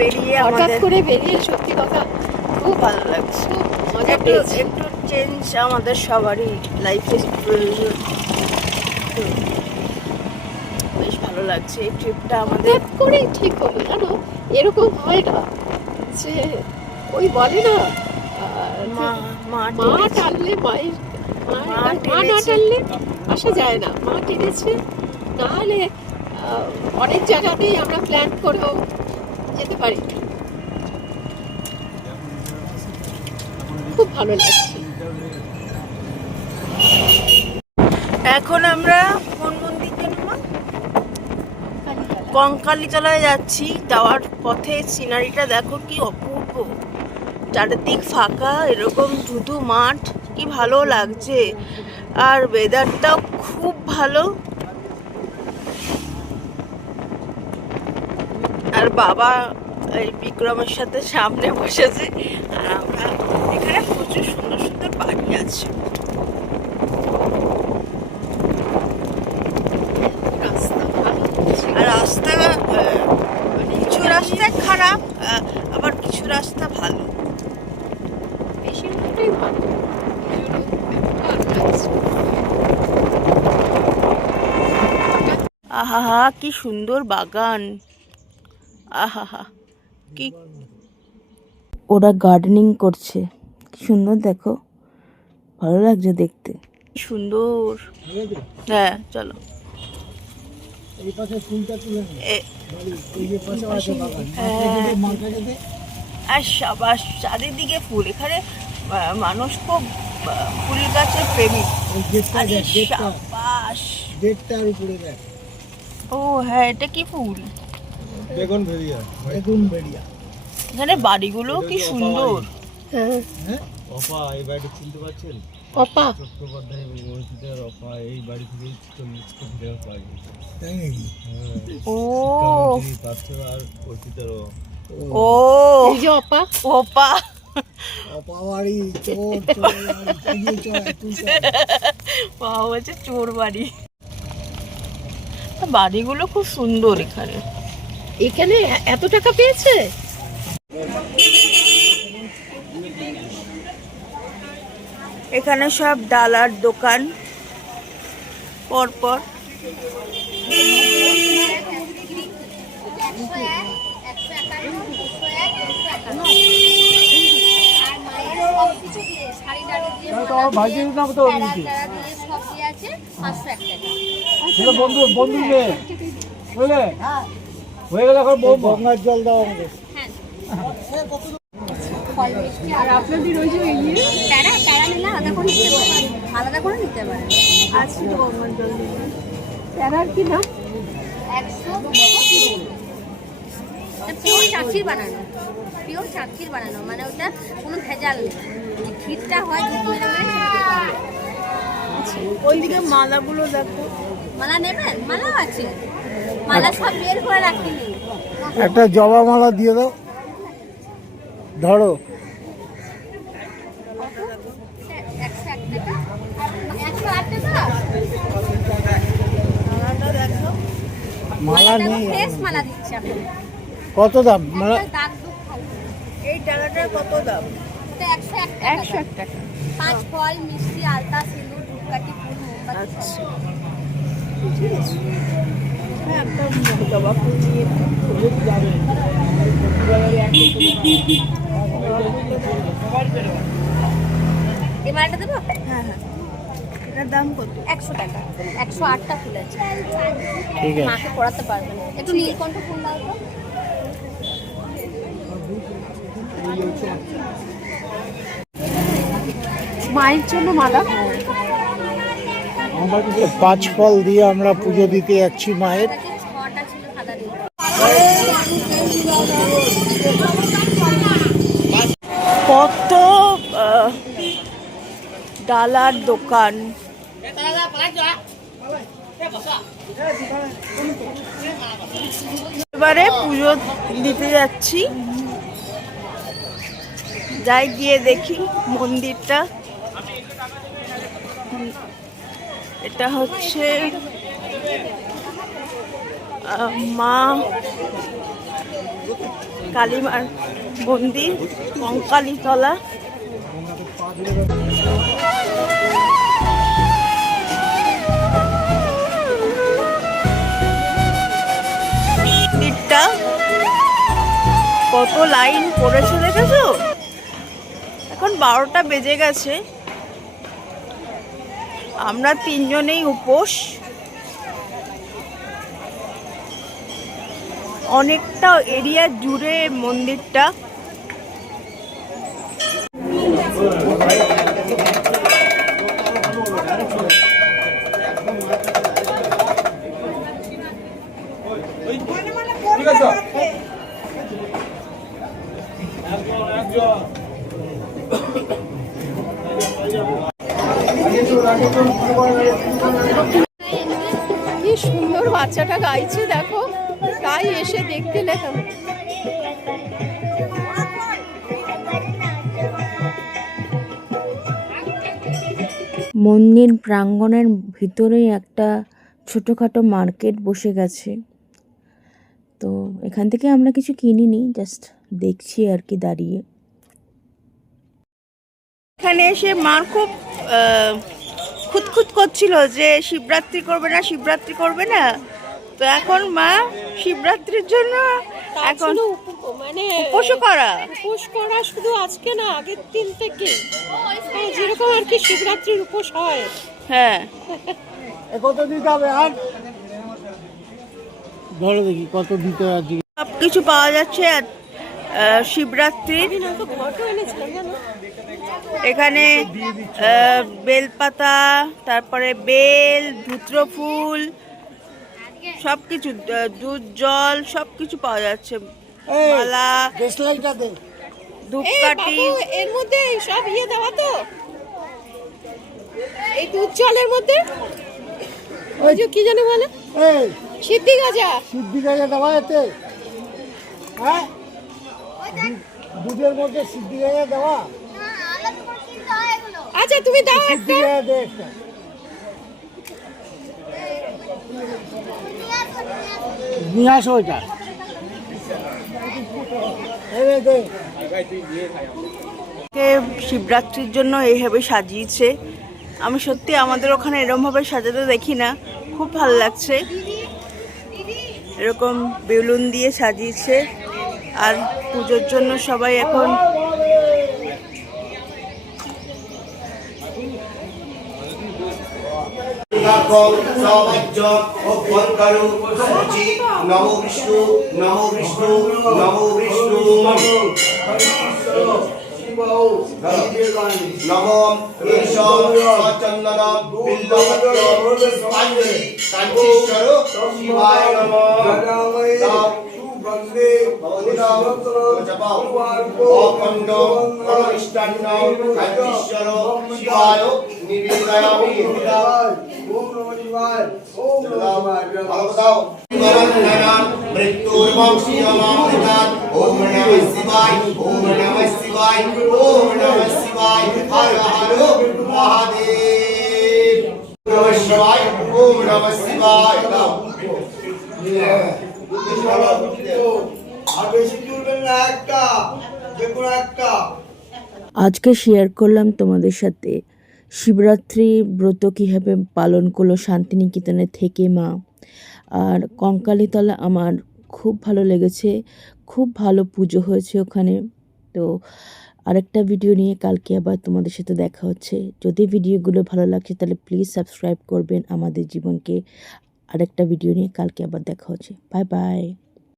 বেরিয়ে হঠাৎ করে বেরিয়ে সত্যি কথা খুব ভালো লাগছে। মজা পেয়েছি। একটু চেঞ্জ আমাদের সবারই লাইফে প্রয়োজন। বেশ ভালো লাগছে এই ট্রিপটা আমাদের। হঠাৎ করেই ঠিক হলো জানো, এরকম হয় না যে ওই বলে না মা মা মা টানলে মায়ের মা না টানলে আসা যায় না। মা টেনেছে, নাহলে অনেক জায়গাতেই আমরা প্ল্যান করেও যেতে পারি। খুব ভালো লাগছে। এখন আমরা কোন মন্দির যেন কঙ্কালীতলায় যাচ্ছি। যাওয়ার পথে সিনারিটা দেখো কি অপূর্ব, চারিদিক ফাঁকা, এরকম ধুধু মাঠ, কি ভালো লাগছে। আর ওয়েদারটাও খুব ভালো। আর বাবা এই বিক্রমের সাথে সামনে বসেছে। আর আমরা এখানে প্রচুর সুন্দর সুন্দর বাড়ি আছে। আর রাস্তা কিছু রাস্তা খারাপ, আবার কিছু রাস্তা ভালো। বেশিরভাগটাই ভালো। আহা কি সুন্দর বাগান, আহা কি ওরা গার্ডেনিং করছে, কি সুন্দর দেখো, ভালো লাগছে দেখতে, সুন্দর। হ্যাঁ চলো। আর সাবাস, চারিদিকে ফুল। এখানে মানুষ খুব ফুল গাছের প্রেমিক। সাবাস, ও হ্যাঁ, এটা কি ফুল? বেগুনভেড়িয়া। এখানে বাড়িগুলো কি সুন্দর। হ্যাঁ, অপা এই বাড়িটা চিনতে পারছেন? অপা চট্টোপাধ্যায় অর্চিতার অপা এই বাড়ি থেকে 40 কোটি টাকা পাই। তাই নাকি? ও পার্থ আর অর্চিতারও। ও এই যে অপা, ওপা অপা বাড়ি চোর বাবা বলছে চোর বাড়ি। বাড়িগুলো খুব সুন্দর এখানে। এখানে এত টাকা পেয়েছে। এখানে সব ডালার দোকান পরপর। বন্ধু বুঝলে হয়ে গেলে এখন গঙ্গার জল দাও আমাদের। আর আপনাদের ওই যে আলাদা করে নিতে পারেন। আজকে তো গঙ্গার জল দিই। প্যারার কি না 100 পিওর চাচির বানানো, পিওর চাচির বানানো, মানে ওটা কোনো ভেজাল নেই। ক্ষীরটা হয় দুধ মেরে মেরে খেতে হবে। ওইদিকে মালাগুলো দেখো। মালা নেবেন? মালাও আছে, মালা সব বের করে রাখিনি। একটা জবা মালা দিয়ে দাও, ধরো। 101 টাকা, 108 টাকা। মালাটা দেখো। মালা নেই। ফ্রেশ মালা দিচ্ছি আপনি। কত দাম মালা? দাগ দুগ থাকবে। এই ডালাটার কত দাম? এটা 101 টাকা। 101 টাকা। 5 ফল, মিষ্টি, আলতা, সিঁদুর, ধূপকাঠি, ফুল, মোমবাতি। আচ্ছা, হ্যাঁ একটা জবা ফুল নিয়ে এই মালাটা দেবো? হ্যাঁ হ্যাঁ। এটার দাম কত? 100 টাকা। 108টা ফুল আছে। ঠিক আছে। মাকে পড়াতে পারবেন। একটু নীলকণ্ঠ ফুল দাও তো। মায়ের জন্য মালা। 5 ফল দিয়ে আমরা পুজো দিতে যাচ্ছি মায়ের। 6টা ছিল সাদা নীল। কত ডালার দোকান। এবারে পুজো দিতে যাচ্ছি, যাই গিয়ে দেখি মন্দিরটা। এটা হচ্ছে মা কালীমার মন্দির, কঙ্কালীতলা। মন্দিরটা কত লাইন পড়েছে দেখেছো? এখন 12টা বেজে গেছে। আমরা 3 জনেই উপোস। অনেকটা এরিয়া জুড়ে মন্দিরটা। কি সুন্দর বাচ্চাটা গাইছে দেখো, তাই এসে দেখতে লেখাম। মন্দির প্রাঙ্গণের ভিতরেই একটা ছোটোখাটো মার্কেট বসে গেছে। তো এখান থেকে আমরা কিছু কিনিনি, জাস্ট দেখছি আর কি দাঁড়িয়ে। এখানে এসে মার খুব খুঁতখুত করছিল যে শিবরাত্রি করবে না, শিবরাত্রি করবে না। তো এখন মা শিবরাত্রির জন্য এখন মানে উপোস করা। উপোস করা শুধু আজকে না, আগের দিন থেকে, যেরকম আর কি শিবরাত্রির উপোস হয়। হ্যাঁ, কত দিতে হবে আর ধরো দেখি কত দিতে আছে। সব কিছু পাওয়া যাচ্ছে শিবরাত্রির। এখানে বেলপাতা, তারপরে বেল, ধুত্র ফুল, সব কিছু, দুধ জল, সব কিছু পাওয়া যাচ্ছে। মালা, ধূপকাঠি। এর মধ্যে সব ইয়ে দেওয়া তো, এই দুধ জলের মধ্যে ওই যে কি জানো বলে, সিদ্ধি গাজা। সিদ্ধি গাজা দেওয়া এতে, হ্যাঁ দুধের মধ্যে সিদ্ধি গাজা দেওয়া। আচ্ছা তুমি দাও একটা। সিদ্ধি গাজা দে একটা। নিয়ে আসো ওইটা। শিবরাত্রির জন্য এইভাবে সাজিয়েছে। আমি সত্যি আমাদের ওখানে এরকমভাবে সাজাতে দেখি না, খুব ভালো লাগছে। এরকম বেলুন দিয়ে সাজিয়েছে। আর পুজোর জন্য সবাই এখন নমো বিষ্ণু, নমো বিষ্ণু, নমো বিষ্ণু, নমঃ চন্দনম বিল্বপত্র পুষ্পাঞ্জলি কাঞ্চীশ্বর শিবায় নমঃ। অখণ্ড পরমিষ্টান্ন কাঞ্চীশ্বর শিবায় নিবেদয়ামি। মৃত্যুর্বংশীয়মামৃতাৎ। ওম নমঃ শিবায়, ওম নমঃ শিবায়, ওম নমঃ শিবায়। হর হর মহাদেব। নমঃ শিবায়, ওম নমঃ শিবায়। আর বেশি চলবে না, একটা যে কোনো একটা। আজকে শেয়ার করলাম তোমাদের সাথে শিবরাত্রি ব্রত কীভাবে পালন করলো শান্তিনিকেতনে থেকে মা। আর কঙ্কালীতলা আমার খুব ভালো লেগেছে, খুব ভালো পুজো হয়েছে ওখানে। তো আরেকটা ভিডিও নিয়ে কালকে আবার তোমাদের সাথে দেখা হচ্ছে। যদি ভিডিওগুলো ভালো লাগছে তাহলে প্লিজ সাবস্ক্রাইব করবেন আমাদের জীবনকে। আরেকটা ভিডিও নিয়ে কালকে আবার দেখা হচ্ছে। Bye bye.